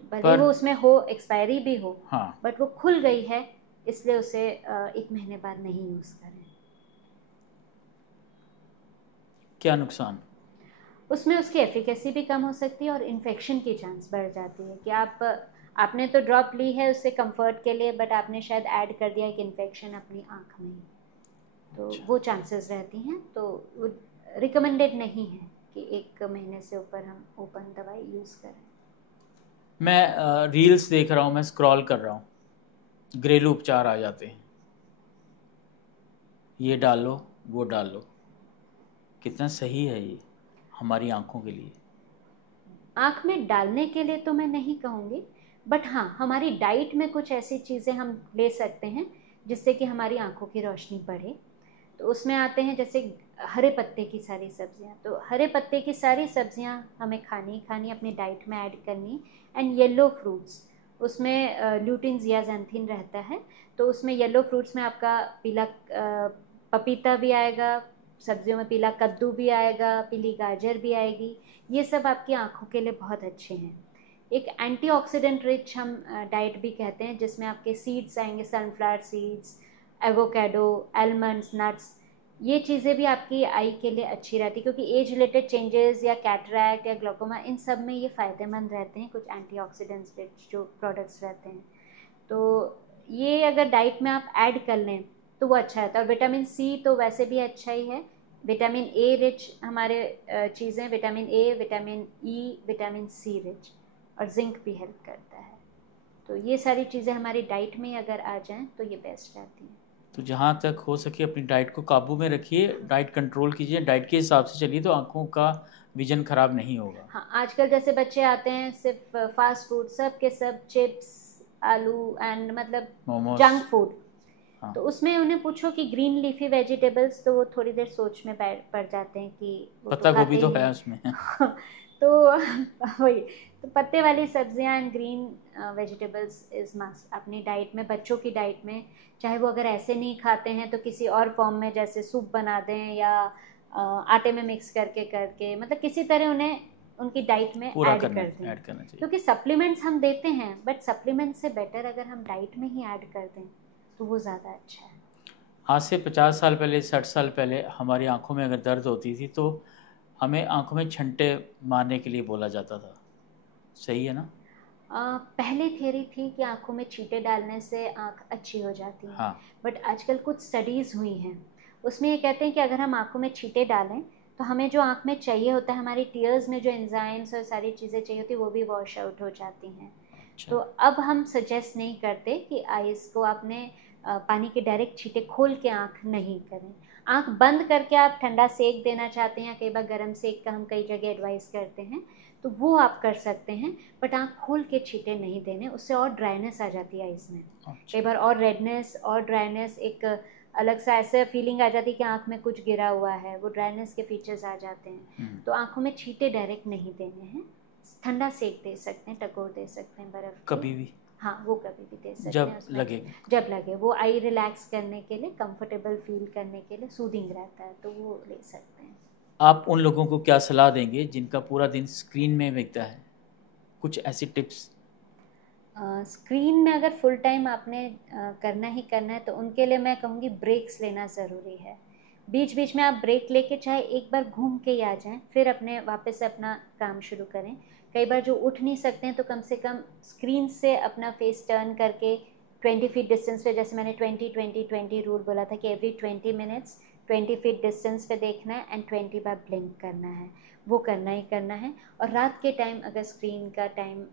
तो भले वो उसमें हो, एक्सपायरी भी हो, हाँ, बट वो खुल गई है इसलिए उसे 1 महीने बाद नहीं यूज़ करें। क्या नुकसान? उसमें उसकी एफिकेसी भी कम हो सकती है और इन्फेक्शन की चांस बढ़ जाती है कि आपने तो ड्रॉप ली है उससे कंफर्ट के लिए, बट आपने शायद ऐड कर दिया एक इन्फेक्शन अपनी आँख में, तो वो चांसेस रहती हैं। तो वो रिकमेंडेड नहीं है कि 1 महीने से ऊपर हम ओपन दवाई यूज़ करें। मैं रील्स देख रहा हूँ, मैं स्क्रॉल कर रहा हूँ, घरेलू उपचार आ जाते हैं, ये डालो वो डालो, कितना सही है ये हमारी आँखों के लिए? आँख में डालने के लिए तो मैं नहीं कहूँगी, बट हाँ, हमारी डाइट में कुछ ऐसी चीज़ें हम ले सकते हैं जिससे कि हमारी आँखों की रोशनी बढ़े। तो उसमें आते हैं जैसे हरे पत्ते की सारी सब्जियां, तो हरे पत्ते की सारी सब्जियां हमें खानी अपनी डाइट में ऐड करनी। एंड येलो फ्रूट्स, उसमें ल्यूटिन ज़ियाज़ैंथिन रहता है, तो उसमें येलो फ्रूट्स में आपका पीला पपीता भी आएगा, सब्जियों में पीला कद्दू भी आएगा, पीली गाजर भी आएगी, ये सब आपकी आँखों के लिए बहुत अच्छे हैं। एक एंटीऑक्सीडेंट रिच हम डाइट भी कहते हैं, जिसमें आपके सीड्स आएंगे, sunflower seeds, avocado, almonds, nuts, ये चीज़ें भी आपकी आई के लिए अच्छी रहती है, क्योंकि एज रिलेटेड चेंजेस या कैटरैक्ट या ग्लोकोमा, इन सब में ये फ़ायदेमंद रहते हैं, कुछ एंटीऑक्सीडेंट्स रिच जो प्रोडक्ट्स रहते हैं। तो ये अगर डाइट में आप ऐड कर लें तो वो अच्छा रहता है। और विटामिन सी तो वैसे भी अच्छा ही है, विटामिन ए रिच हमारे चीज़ें, vitamin A, vitamin E, vitamin C rich, और जिंक भी हेल्प करता है। तो ये सारी चीज़ें हमारी डाइट में अगर आ जाएं तो ये बेस्ट रहती हैं। तो जहाँ तक हो सके अपनी डाइट को काबू में रखिए, डाइट कंट्रोल कीजिए, डाइट के हिसाब से चलिए तो आँखों का विजन खराब नहीं होगा। हाँ, आजकल जैसे बच्चे आते हैं सिर्फ फास्ट फूड, सब के सब चिप्स, आलू एंड मतलब मोमोज। Junk food. हाँ। तो उसमें उन्हें पूछो कि ग्रीन लीफी वेजिटेबल्स, तो वो थोड़ी देर सोच में पड़ जाते हैं कि वो पत्ता तो गोभी खाते तो ही है नहीं। उसमें। तो वही, तो पत्ते वाली सब्जियां and green vegetables is must अपनी डाइट में, बच्चों की डाइट में। चाहे वो अगर ऐसे नहीं खाते हैं तो किसी और फॉर्म में, जैसे सूप बना दें या आटे में मिक्स करके मतलब किसी तरह उन्हें उनकी डाइट में पूरा ऐड करना कर दें। ऐड करना चाहिए। क्योंकि सप्लीमेंट्स हम देते हैं, बट सप्लीमेंट से बेटर अगर हम डाइट में ही ऐड कर दें तो वो ज़्यादा अच्छा है। आज से 50 साल पहले, 60 साल पहले हमारी आंखों में अगर दर्द होती थी तो हमें आंखों में छंटे मारने के लिए बोला जाता था। सही है ना? पहले थियरी थी कि आंखों में चींटे डालने से आंख अच्छी हो जाती है। हाँ। बट आजकल कुछ स्टडीज़ हुई हैं, उसमें ये कहते हैं कि अगर हम आंखों में चींटे डालें तो हमें जो आंख में चाहिए होता है, हमारी टीयर्स में जो एंजाइम्स और सारी चीज़ें चाहिए होती है, वो भी वॉश आउट हो जाती हैं। अच्छा। तो अब हम सजेस्ट नहीं करते कि आइज़ को आपने पानी के डायरेक्ट छींटे खोल के आंख नहीं करें। आंख बंद करके आप ठंडा सेक देना चाहते हैं, कई बार गर्म सेक का हम कई जगह एडवाइस करते हैं, तो वो आप कर सकते हैं। बट आंख खोल के छींटे नहीं देने, उससे और ड्राइनेस आ जाती है आइज़ में। कई बार और रेडनेस और ड्राइनेस, एक अलग सा ऐसे फीलिंग आ जाती है कि आंख में कुछ गिरा हुआ है, वो ड्राइनेस के फीचर्स आ जाते हैं। तो आंखों में छींटे डायरेक्ट नहीं देने हैं, ठंडा सेक दे सकते हैं, टकोर दे सकते हैं बर्फ़ कभी भी। हाँ, वो कभी भी दे सकते जब हैं उसमें, लगे। जब लगे। वो आई रिलैक्स करने के लिए, कंफर्टेबल फील करने के लिए, सूदिंग रहता है, तो वो ले सकते हैं। आप उन लोगों को क्या सलाह देंगे जिनका पूरा दिन स्क्रीन में बीतता है? कुछ ऐसी टिप्स। स्क्रीन में अगर फुल टाइम आपने करना ही करना है तो उनके लिए मैं कहूँगी ब्रेक्स लेना ज़रूरी है। बीच बीच में आप ब्रेक लेके चाहे एक बार घूम के ही आ जाएं, फिर अपने वापस से अपना काम शुरू करें। कई बार जो उठ नहीं सकते हैं तो कम से कम स्क्रीन से अपना फेस टर्न करके 20 फीट डिस्टेंस पे, जैसे मैंने 20-20-20 रूल बोला था कि एवरी 20 मिनट्स 20 फीट डिस्टेंस पे देखना है एंड 20 बार ब्लिंक करना है, वो करना ही करना है। और रात के टाइम अगर स्क्रीन का टाइम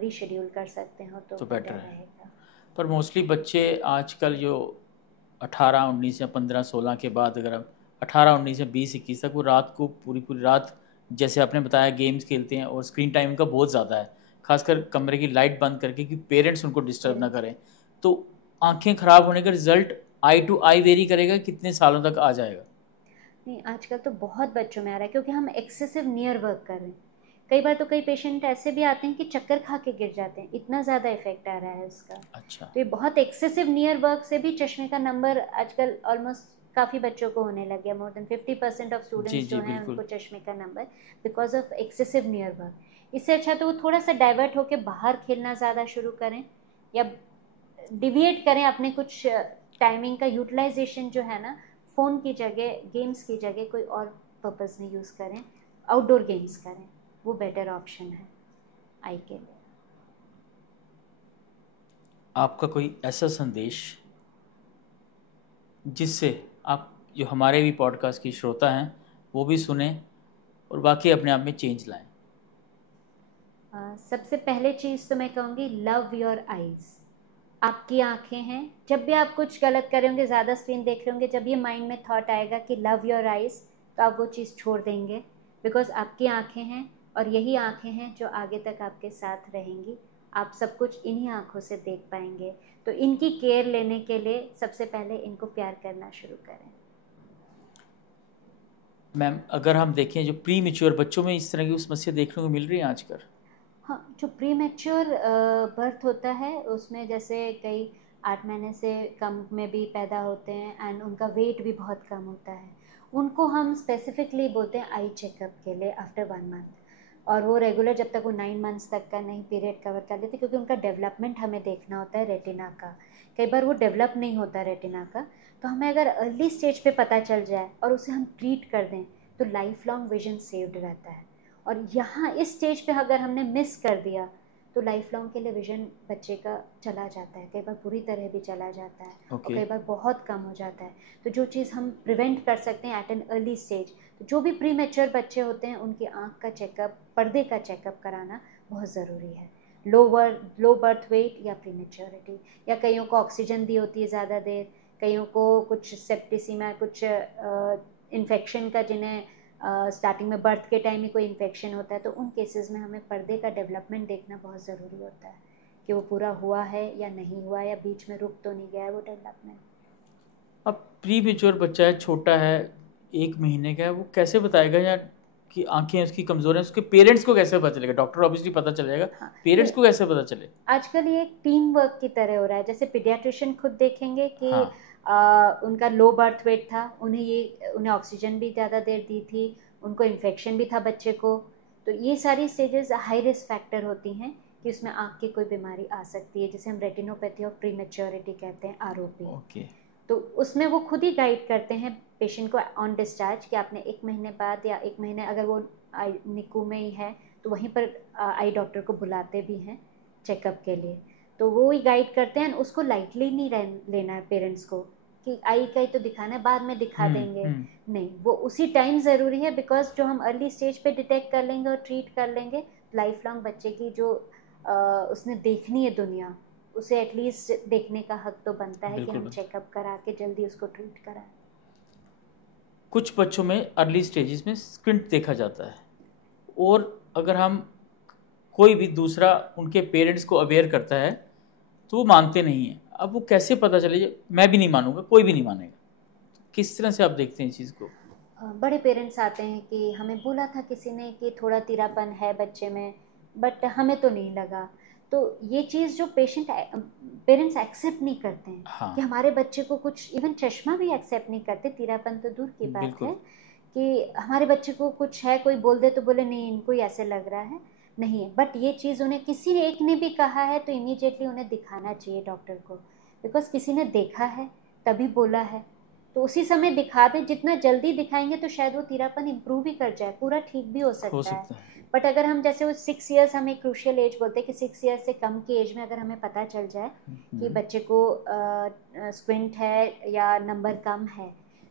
रीशेड्यूल कर सकते हो तो बेटर है। रहेगा। पर मोस्टली बच्चे आजकल जो 18, 19 या 15, 16 के बाद, अगर अब 18, 19 या 20, 21 तक, वो रात को पूरी पूरी रात, जैसे आपने बताया, गेम्स खेलते हैं और स्क्रीन टाइम का बहुत ज़्यादा है, खासकर कमरे की लाइट बंद करके कि पेरेंट्स उनको डिस्टर्ब ना करें। तो आंखें ख़राब होने का result eye to eye vary करेगा, कितने सालों तक आ जाएगा? नहीं, आजकल तो बहुत बच्चों में आ रहा है क्योंकि हम एक्सेसिव नियर वर्क कर रहे हैं। कई बार तो कई पेशेंट ऐसे भी आते हैं कि चक्कर खा के गिर जाते हैं, इतना ज़्यादा इफेक्ट आ रहा है उसका। अच्छा। तो ये बहुत एक्सेसिव नियर वर्क से भी चश्मे का नंबर आजकल ऑलमोस्ट काफ़ी बच्चों को होने लग गया। मोर देन 50% ऑफ स्टूडेंट्स जो हैं उनको चश्मे का number, because of excessive near work. इससे अच्छा तो वो थोड़ा सा डाइवर्ट होकर बाहर खेलना ज़्यादा शुरू करें, या डिविएट करें अपने कुछ टाइमिंग का यूटिलाइजेशन जो है ना, फ़ोन की जगह, गेम्स की जगह कोई और पर्पस में यूज़ करें, आउटडोर गेम्स करें, वो बेटर ऑप्शन है आई के लिए। आपका कोई ऐसा संदेश जिससे आप, जो हमारे भी पॉडकास्ट की श्रोता हैं, वो भी सुने और वाकई अपने आप में चेंज लाएं? सबसे पहले चीज़ तो मैं कहूँगी, लव योर आइज़। आपकी आंखें हैं, जब भी आप कुछ गलत कर रहे होंगे, ज़्यादा स्क्रीन देख रहे होंगे, जब ये माइंड में थॉट आएगा कि लव योर आइज़, तो आप वो चीज़ छोड़ देंगे। बिकॉज आपकी आंखें हैं और यही आंखें हैं जो आगे तक आपके साथ रहेंगी। आप सब कुछ इन्हीं आंखों से देख पाएंगे। तो इनकी केयर लेने के लिए सबसे पहले इनको प्यार करना शुरू करें। मैम, अगर हम देखें जो प्री मैच्योर बच्चों में इस तरह की समस्या देखने को मिल रही है आजकल? हाँ, जो प्री मैच्योर बर्थ होता है उसमें जैसे कई 8 महीने से कम में भी पैदा होते हैं एंड उनका वेट भी बहुत कम होता है, उनको हम स्पेसिफिकली बोलते हैं आई चेकअप के लिए आफ्टर 1 मंथ। और वो रेगुलर जब तक वो 9 मंथ्स तक का नहीं पीरियड कवर कर लेते, क्योंकि उनका डेवलपमेंट हमें देखना होता है रेटिना का। कई बार वो डेवलप नहीं होता रेटिना का, तो हमें अगर अर्ली स्टेज पे पता चल जाए और उसे हम ट्रीट कर दें तो लाइफ लॉन्ग विजन सेव्ड रहता है। और यहाँ इस स्टेज पे अगर हमने मिस कर दिया तो लाइफ लॉन्ग के लिए विजन बच्चे का चला जाता है, कई बार पूरी तरह भी चला जाता है और कई बार बहुत कम हो जाता है। तो जो चीज़ हम प्रिवेंट कर सकते हैं एट एन अर्ली स्टेज, तो जो भी प्री मैच्योर बच्चे होते हैं उनकी आँख का चेकअप, पर्दे का चेकअप कराना बहुत ज़रूरी है। लो बर्थ वेट या प्री मैच्योरिटी, या कईयों को ऑक्सीजन दी होती है ज़्यादा देर, कईयों को कुछ सेप्टिसिमा, कुछ इन्फेक्शन का, जिन्हें स्टार्टिंग में बर्थ के टाइम ही कोई इन्फेक्शन होता है, तो उन केसेस में हमें पर्दे का डेवलपमेंट देखना बहुत ज़रूरी होता है कि वो पूरा हुआ है या नहीं हुआ, या बीच में रुक तो नहीं गया है वो डेवलपमेंट। अब प्री मेच्योर बच्चा है, छोटा है, 1 महीने का है, वो कैसे बताएगा या कि आंखें उसकी कमज़ोर हैं, उसके पेरेंट्स को कैसे पता चलेगा? डॉक्टर ऑब्वियसली पता चलेगा, हाँ, पेरेंट्स को कैसे पता चले? आजकल ये एक टीम वर्क की तरह हो रहा है। जैसे पीडियाट्रिशियन खुद देखेंगे कि हाँ, उनका लो बर्थ वेट था, उन्हें ऑक्सीजन भी ज़्यादा देर दी थी, उनको इन्फेक्शन भी था बच्चे को, तो ये सारी स्टेजेस हाई रिस्क फैक्टर होती हैं कि उसमें आँख की कोई बीमारी आ सकती है, जिसे हम रेटिनोपैथी ऑफ प्री मैच्योरिटी कहते हैं, ROP। ओके। तो उसमें वो खुद ही गाइड करते हैं पेशेंट को ऑन डिस्चार्ज कि आपने 1 महीने बाद, या 1 महीने अगर वो निकू में ही है तो वहीं पर आई डॉक्टर को बुलाते भी हैं चेकअप के लिए। तो वो ही गाइड करते हैं, उसको लाइटली नहीं लेना है पेरेंट्स को कि आई का ही तो दिखाना है, बाद में दिखा देंगे, नहीं, वो उसी टाइम ज़रूरी है, बिकॉज जो हम अर्ली स्टेज पे डिटेक्ट कर लेंगे और ट्रीट कर लेंगे, लाइफ लॉन्ग बच्चे की जो उसने देखनी है दुनिया, उसे एटलीस्ट देखने का हक तो बनता है कि हम चेकअप करा के जल्दी उसको ट्रीट कराएं। कुछ बच्चों में अर्ली स्टेजेस में स्क्विंट देखा जाता है, और अगर हम कोई भी दूसरा उनके पेरेंट्स को अवेयर करता है तो वो मानते नहीं हैं। अब वो कैसे पता चले? मैं भी नहीं मानूंगा, कोई भी नहीं मानेगा। किस तरह से आप देखते हैं इस चीज़ को? बड़े पेरेंट्स आते हैं कि हमें बोला था किसी ने कि थोड़ा तीरापन है बच्चे में, बट हमें तो नहीं लगा। तो ये चीज़ जो पेरेंट्स एक्सेप्ट नहीं करते हैं, हाँ, कि हमारे बच्चे को कुछ, इवन चश्मा भी एक्सेप्ट नहीं करते, तीरापन तो दूर की बात है, कि हमारे बच्चे को कुछ है, कोई बोल दे तो बोले नहीं इनको ही ऐसे लग रहा है, नहीं है। बट ये चीज़ उन्हें किसी एक ने भी कहा है तो इमीडिएटली उन्हें दिखाना चाहिए डॉक्टर को, बिकॉज किसी ने देखा है तभी बोला है, तो उसी समय दिखा दें। जितना जल्दी दिखाएंगे तो शायद वो तीरापन इम्प्रूव ही कर जाए, पूरा ठीक भी हो सकता है। बट अगर हम जैसे वो 6 ईयर्स, हम एक क्रूशियल एज बोलते हैं कि 6 ईयर्स से कम की एज में अगर हमें पता चल जाए कि बच्चे को स्क्विंट है या नंबर कम है,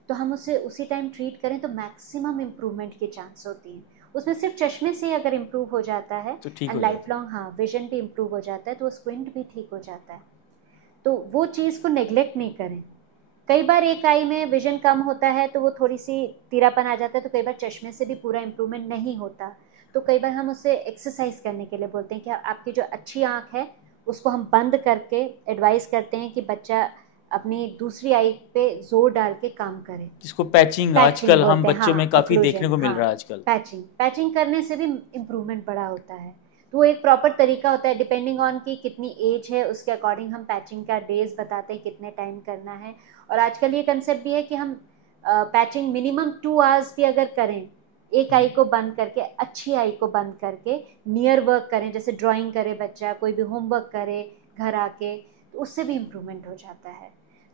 तो हम उसे उसी टाइम ट्रीट करें तो मैक्सिमम इम्प्रूवमेंट के चांस होती हैं। उसमें सिर्फ चश्मे से ही अगर इम्प्रूव हो जाता है तो ठीक एंड हो लाइफ लॉन्ग, हाँ, विजन भी इम्प्रूव हो जाता है, तो वो स्क्विंट भी ठीक हो जाता है। तो वो चीज़ को नेग्लेक्ट नहीं करें। कई बार एक आई में विजन कम होता है तो वो थोड़ी सी तीरापन आ जाता है, तो कई बार चश्मे से भी पूरा इम्प्रूवमेंट नहीं होता, तो कई बार हम उसे एक्सरसाइज करने के लिए बोलते हैं कि आपकी जो अच्छी आँख है उसको हम बंद करके एडवाइस करते हैं कि बच्चा अपनी दूसरी आई पे जोर डाल के काम करे, जिसको पैचिंग आजकल हम बच्चों में काफ़ी देखने को मिल रहा है आजकल। पैचिंग करने से भी इम्प्रूवमेंट बड़ा होता है। तो वो एक प्रॉपर तरीका होता है, डिपेंडिंग ऑन कि कितनी एज है उसके अकॉर्डिंग हम पैचिंग का डेज बताते हैं, कितने टाइम करना है। और आजकल ये कंसेप्ट भी है कि हम पैचिंग मिनिमम 2 आवर्स भी अगर करें, एक आई को बंद करके, अच्छी आई को बंद करके नियर वर्क करें, जैसे ड्राइंग करे बच्चा, कोई भी होमवर्क करे घर आके, तो उससे भी इम्प्रूवमेंट हो जाता है।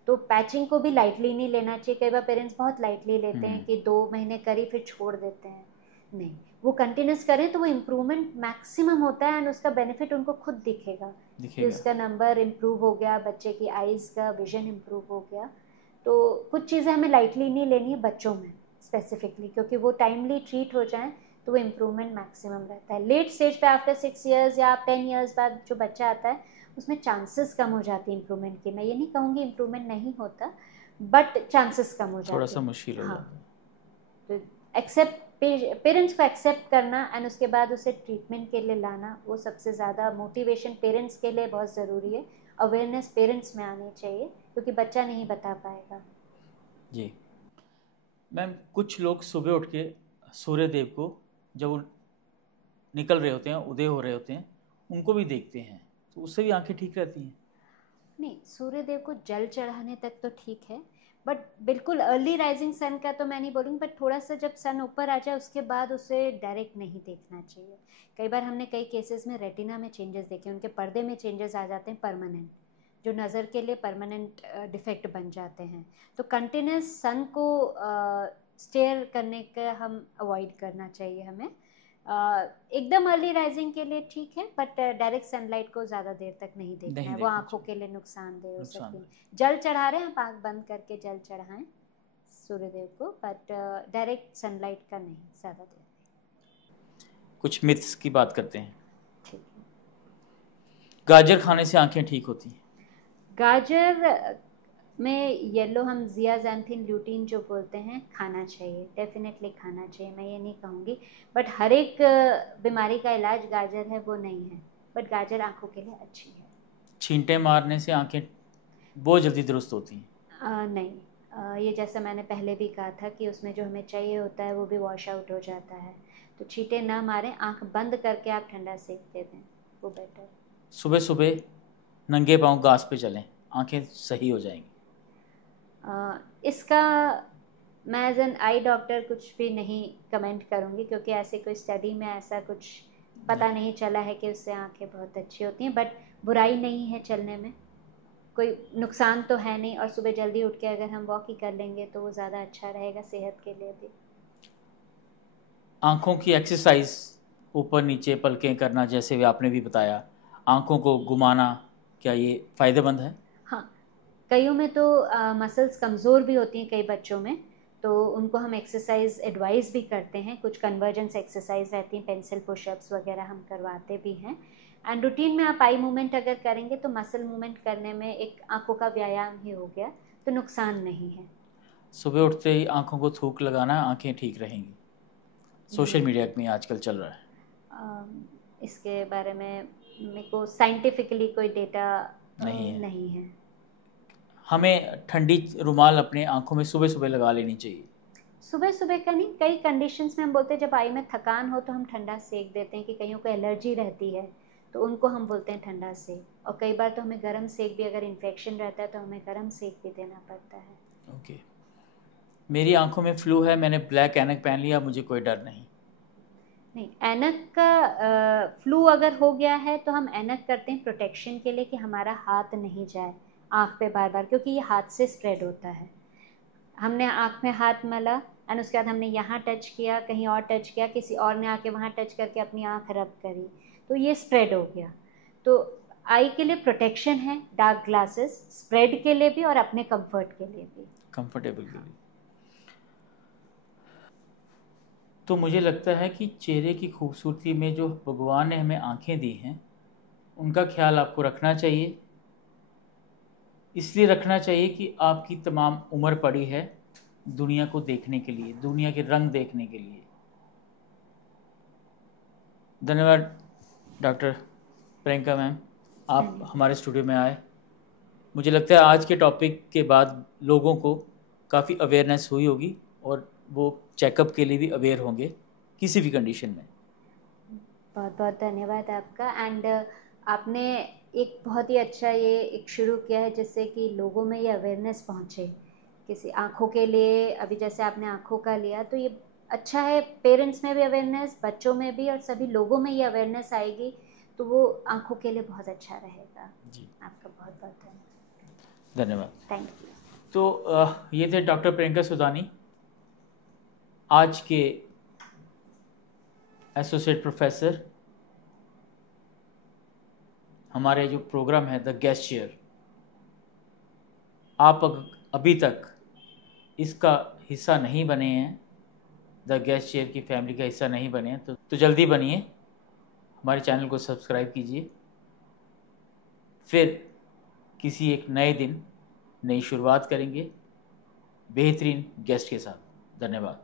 तो पैचिंग को भी लाइटली नहीं लेना चाहिए। कई बार पेरेंट्स बहुत लाइटली लेते हैं कि 2 महीने करी फिर छोड़ देते हैं, नहीं, वो कंटिन्यूस करें तो वो इम्प्रूवमेंट मैक्सिमम होता है एंड उसका बेनिफिट उनको खुद दिखेगा कि उसका नंबर इम्प्रूव हो गया, बच्चे की आइज़ का विजन इम्प्रूव हो गया। तो कुछ चीज़ें हमें लाइटली नहीं लेनी है बच्चों में स्पेसिफिकली, क्योंकि वो टाइमली ट्रीट हो जाएं तो वो इम्प्रूवमेंट मैक्सिमम रहता है। लेट स्टेज पे आफ्टर 6 ईयर्स या 10 ईयर्स बाद जो बच्चा आता है उसमें चांसेस कम हो जाती है इम्प्रूवमेंट के। मैं ये नहीं कहूँगी इम्प्रूवमेंट नहीं होता, बट चांसेस कम हो जाते हैं, थोड़ा सा मुश्किल हो जाता है। तो एक्सेप्ट, पेरेंट्स को एक्सेप्ट करना एंड उसके बाद उसे ट्रीटमेंट के लिए लाना, वो सबसे ज़्यादा मोटिवेशन पेरेंट्स के लिए बहुत ज़रूरी है। अवेयरनेस पेरेंट्स में आनी चाहिए, क्योंकि बच्चा नहीं बता पाएगा। जी मैम, कुछ लोग सुबह उठ के सूर्य देव को जब वो निकल रहे होते हैं, उदय हो रहे होते हैं, उनको भी देखते हैं, तो उससे भी आंखें ठीक रहती हैं? नहीं, सूर्य देव को जल चढ़ाने तक तो ठीक है, बट बिल्कुल अर्ली राइजिंग सन का तो मैं नहीं बोलूँगी, बट थोड़ा सा जब सन ऊपर आ जाए उसके बाद उसे डायरेक्ट नहीं देखना चाहिए। कई बार हमने कई केसेस में रेटिना में चेंजेस देखे, उनके पर्दे में चेंजेस आ जाते हैं परमानेंट, जो नज़र के लिए परमानेंट डिफेक्ट बन जाते हैं। तो कंटिन्यूस सन को स्टेयर करने का हम अवॉइड करना चाहिए हमें। एकदम अर्ली राइजिंग के लिए ठीक है, बट डायरेक्ट सनलाइट को ज़्यादा देर तक नहीं देखना नहीं है, वो देखना आंखों चाहिए। के लिए नुकसानदेह हो सकती है। नुकसान। जल चढ़ा रहे हैं आप, आँख बंद करके जल चढ़ाएं सूर्यदेव को, बट डायरेक्ट सनलाइट का नहीं ज़्यादा देर। कुछ मिथ्स की बात करते हैं। ठीक है। गाजर खाने से आंखें ठीक होती हैं? गाजर में येलो हम जियाज़ैंथिन ल्यूटीन जो बोलते हैं, खाना चाहिए, डेफिनेटली खाना चाहिए, मैं ये नहीं कहूँगी, बट हर एक बीमारी का इलाज गाजर है वो नहीं है, बट गाजर आंखों के लिए अच्छी है। छींटे मारने से आंखें बहुत जल्दी दुरुस्त होती हैं? नहीं, ये जैसा मैंने पहले भी कहा था कि उसमें जो हमें चाहिए होता है वो भी वॉश आउट हो जाता है, तो छींटे ना मारें, आंख बंद करके आप ठंडा सेक दे दें, वो बेटर। सुबह सुबह नंगे पाँव घास पे चलें, आंखें सही हो जाएंगी? इसका मैं एज एन आई डॉक्टर कुछ भी नहीं कमेंट करूँगी, क्योंकि ऐसे कोई स्टडी में ऐसा कुछ पता नहीं चला है कि उससे आंखें बहुत अच्छी होती हैं, बट बुराई नहीं है चलने में, कोई नुकसान तो है नहीं, और सुबह जल्दी उठ के अगर हम वॉक ही कर लेंगे तो वो ज़्यादा अच्छा रहेगा सेहत के लिए भी। आंखों की एक्सरसाइज, ऊपर नीचे पलकें करना, जैसे भी आपने भी बताया, आंखों को घुमाना, क्या ये फ़ायदेमंद है? हाँ, कईयों में तो मसल्स कमज़ोर भी होती हैं कई बच्चों में, तो उनको हम एक्सरसाइज एडवाइस भी करते हैं, कुछ कन्वर्जेंस एक्सरसाइज रहती हैं, पेंसिल पुशअप्स वगैरह हम करवाते भी हैं। एंड रूटीन में आप आई मूवमेंट अगर करेंगे तो मसल मूवमेंट करने में एक आंखों का व्यायाम ही हो गया, तो नुकसान नहीं है। सुबह उठते ही आंखों को थूक लगाना, आंखें ठीक रहेंगी, सोशल मीडिया में आजकल चल रहा है। इसके बारे में मेरे को साइंटिफिकली कोई डेटा नहीं है। नहीं है। हमें ठंडी रुमाल अपने आंखों में सुबह सुबह लगा लेनी चाहिए? सुबह सुबह का नहीं, कई कंडीशंस में हम बोलते हैं जब आई में थकान हो तो हम ठंडा सेक देते हैं, कि कईयों को एलर्जी रहती है तो उनको हम बोलते हैं ठंडा सेक, और कई बार तो हमें गर्म सेक भी, अगर इन्फेक्शन रहता है तो हमें गर्म सेक भी देना पड़ता है। ओके। मेरी आंखों में फ्लू है, मैंने ब्लैक ऐनक पहन लिया, मुझे कोई डर नहीं? नहीं, ऐनक का फ्लू अगर हो गया है तो हम ऐनक करते हैं प्रोटेक्शन के लिए, कि हमारा हाथ नहीं जाए आँख पे बार बार, क्योंकि ये हाथ से स्प्रेड होता है। हमने आँख में हाथ मला एंड उसके बाद हमने यहाँ टच किया, कहीं और टच किया, किसी और ने आके वहाँ टच करके अपनी आँख रब करी, तो ये स्प्रेड हो गया। तो आई के लिए प्रोटेक्शन है डार्क ग्लासेस, स्प्रेड के लिए भी और अपने कंफर्ट के लिए भी। कंफर्टेबल के लिए। तो मुझे लगता है कि चेहरे की खूबसूरती में जो भगवान ने हमें आंखें दी हैं, उनका ख्याल आपको रखना चाहिए। इसलिए रखना चाहिए कि आपकी तमाम उम्र पड़ी है दुनिया को देखने के लिए, दुनिया के रंग देखने के लिए। धन्यवाद डॉक्टर प्रियंका मैम, आप हमारे स्टूडियो में आए। मुझे लगता है आज के टॉपिक के बाद लोगों को काफ़ी अवेयरनेस हुई होगी और वो चेकअप के लिए भी अवेयर होंगे किसी भी कंडीशन में। बहुत बहुत धन्यवाद आपका। एंड आपने एक बहुत ही अच्छा ये एक शुरू किया है जिससे कि लोगों में ये अवेयरनेस पहुँचे, किसी आँखों के लिए, अभी जैसे आपने आँखों का लिया तो ये अच्छा है, पेरेंट्स में भी अवेयरनेस, बच्चों में भी, और सभी लोगों में ये अवेयरनेस आएगी तो वो आँखों के लिए बहुत अच्छा रहेगा जी, आपका बहुत बहुत धन्यवाद। धन्यवाद। Thank you. तो ये थे डॉक्टर प्रियंका सुदानी, आज के एसोसिएट प्रोफेसर। हमारे जो प्रोग्राम है द गेस्ट चेयर, आप अभी तक इसका हिस्सा नहीं बने हैं, द गेस्ट चेयर की फैमिली का हिस्सा नहीं बने हैं, तो जल्दी बनिए, हमारे चैनल को सब्सक्राइब कीजिए। फिर किसी एक नए दिन नई शुरुआत करेंगे बेहतरीन गेस्ट के साथ। धन्यवाद।